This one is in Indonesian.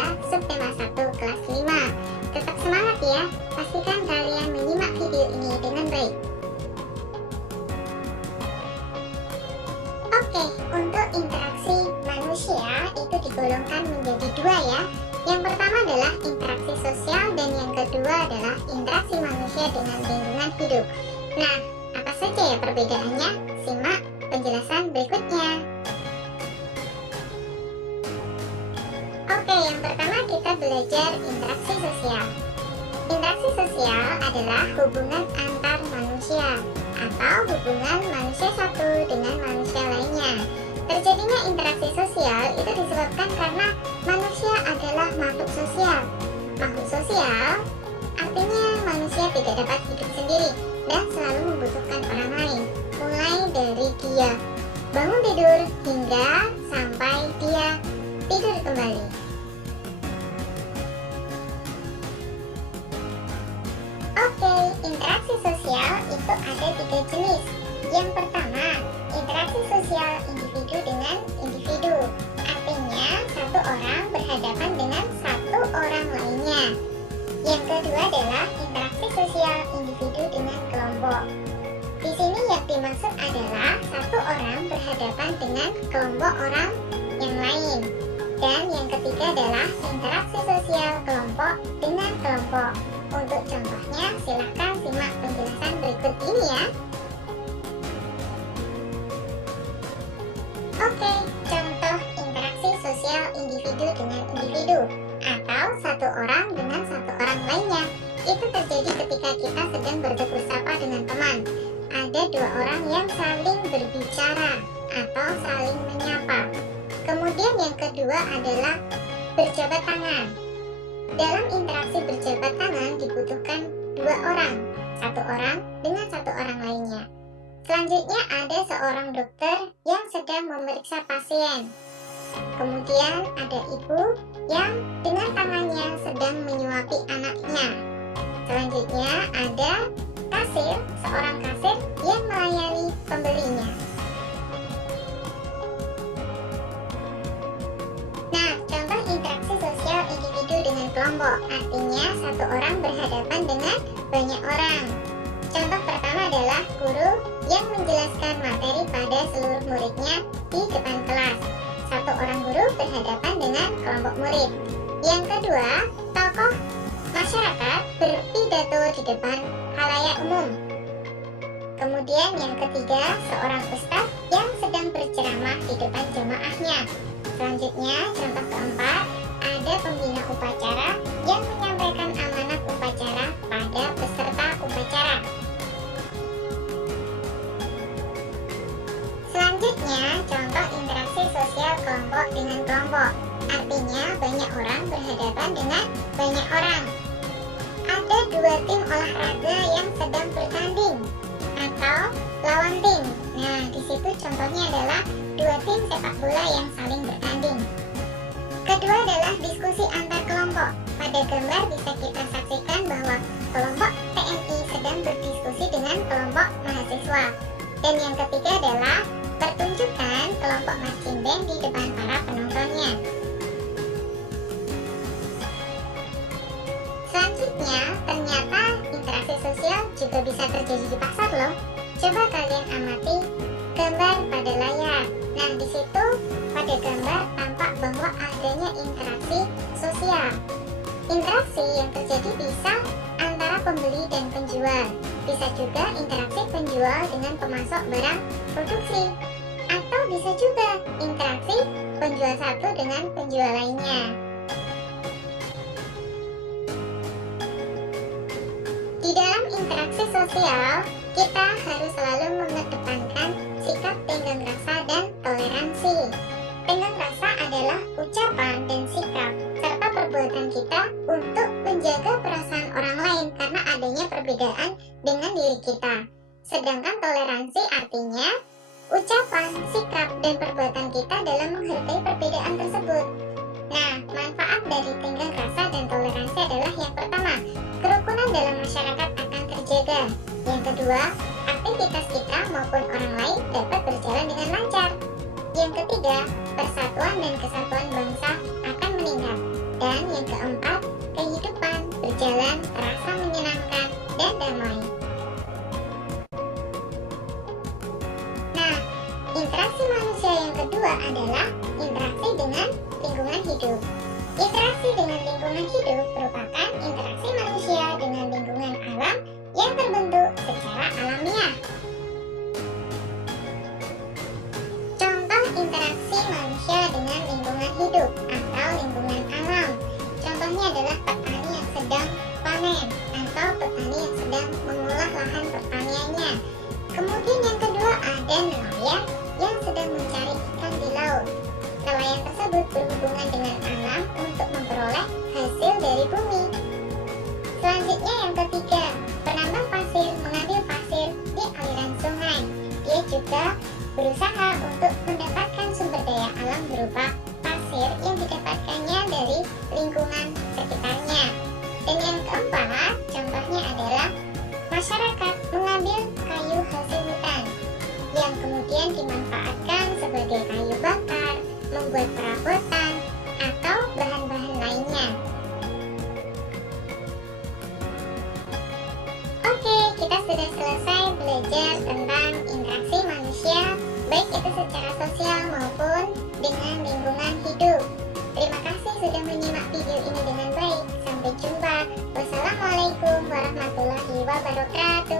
Manusia Subtema 1 kelas 5. Tetap semangat ya, pastikan kalian menyimak video ini dengan baik. Oke, untuk interaksi manusia itu digolongkan menjadi dua ya. Yang pertama adalah interaksi sosial dan yang kedua adalah interaksi manusia dengan lingkungan hidup. Nah, apa saja ya perbedaannya? Simak penjelasan berikutnya. Oke, yang pertama kita belajar interaksi sosial. Interaksi sosial adalah hubungan antar manusia atau hubungan manusia satu dengan manusia lainnya. Terjadinya interaksi sosial itu disebabkan karena manusia adalah makhluk sosial. Makhluk sosial artinya manusia tidak dapat hidup sendiri dan selalu membutuhkan orang lain, mulai dari dia bangun tidur hingga sampai dia tidur kembali. Oke, interaksi sosial itu ada 3 jenis. Yang pertama, interaksi sosial individu dengan individu. Artinya, satu orang berhadapan dengan satu orang lainnya. Yang kedua adalah interaksi sosial individu dengan kelompok. Di sini yang dimaksud adalah satu orang berhadapan dengan kelompok orang yang lain. Dan yang ketiga adalah interaksi sosial kelompok dengan kelompok. Untuk contohnya, silahkan simak penjelasan berikut ini ya. Oke, contoh interaksi sosial individu dengan individu atau satu orang dengan satu orang lainnya. Itu terjadi ketika kita sedang bertegur sapa dengan teman. Ada dua orang yang saling berbicara atau saling menyapa. Kemudian yang kedua adalah berjabat tangan. Dalam interaksi berjabat tangan dibutuhkan dua orang, satu orang dengan satu orang lainnya. Selanjutnya ada seorang dokter yang sedang memeriksa pasien. Kemudian ada ibu yang dengan tangannya sedang menyuapi anaknya. Selanjutnya ada kasir, seorang kasir yang melayani pembelinya. Nah, contoh interaksi sosial individu dengan kelompok, artinya satu orang berhadapan dengan banyak orang. Contoh pertama adalah guru yang menjelaskan materi pada seluruh muridnya di depan kelas. Satu orang guru berhadapan dengan kelompok murid. Yang kedua, tokoh masyarakat berpidato di depan khalayak umum. Kemudian yang ketiga, seorang ustadz yang sedang berceramah di depan jemaahnya. Selanjutnya, contoh keempat, ada pembina upacara yang menyampaikan amanat upacara pada peserta upacara. Selanjutnya, contoh interaksi sosial kelompok dengan kelompok. Artinya, banyak orang berhadapan dengan banyak orang. Ada dua tim olahraga yang sedang bertanding atau lawan tim. Nah, di situ contohnya adalah dua tim sepak bola yang saling bertanding. Kedua adalah diskusi antar kelompok. Pada gambar bisa kita saksikan bahwa kelompok TNI sedang berdiskusi dengan kelompok mahasiswa. Dan yang ketiga adalah pertunjukan kelompok marching band di depan para penontonnya. Selanjutnya, ternyata interaksi sosial juga bisa terjadi di pasar loh. Coba kalian amati gambar pada layar. Nah, di situ pada gambar tampak bahwa adanya interaksi sosial. Interaksi yang terjadi bisa antara pembeli dan penjual. Bisa juga interaksi penjual dengan pemasok barang produksi. Atau bisa juga interaksi penjual satu dengan penjual lainnya. Di dalam interaksi sosial, kita harus selalu mengedepankan sikap tenggang rasa dan toleransi. Tenggang rasa adalah ucapan dan sikap serta perbuatan kita untuk menjaga perasaan orang lain karena adanya perbedaan dengan diri kita. Sedangkan toleransi artinya ucapan, sikap, dan perbuatan kita dalam menghargai perbedaan tersebut. Nah, manfaat dari tenggang rasa dan toleransi adalah yang pertama, kerukunan dalam masyarakat akan terjaga. Yang kedua, aktivitas kita maupun orang lain dapat berjalan dengan lancar. Yang ketiga, persatuan dan kesatuan bangsa akan meningkat. Dan Dan yang keempat, kehidupan berjalan terasa menyenangkan dan damai. Nah, interaksi manusia yang kedua adalah interaksi dengan lingkungan hidup. Interaksi dengan lingkungan hidup merupakan interaksi manusia dengan lingkungan alam yang terbentuk secara alamiah. Contoh interaksi manusia dengan lingkungan hidup atau lingkungan alam. Contohnya adalah petani yang sedang panen atau petani yang sedang mengolah lahan pertaniannya. Kemudian yang kedua ada nelayan yang sedang mencari ikan di laut. Nelayan tersebut berhubungan dengan alam untuk memperoleh hasil dari bumi. Selanjutnya yang ketiga, penambang pasir mengambil pasir di aliran sungai. Dia juga berusaha untuk mendapatkan sumber daya alam berupa pasir yang didapatkannya dari lingkungan sekitarnya. Dan yang keempat, contohnya adalah masyarakat mengambil kayu hasil hutan yang kemudian dimanfaatkan sebagai kayu bakar, membuat perabotan, atau bahan-bahan lainnya. Oke, kita sudah selesai belajar tentang interaksi manusia, baik itu secara sosial maupun dengan lingkungan hidup. Terima kasih sudah menyimak video ini dengan baik. Sampai jumpa. Wassalamualaikum warahmatullahi wabarakatuh.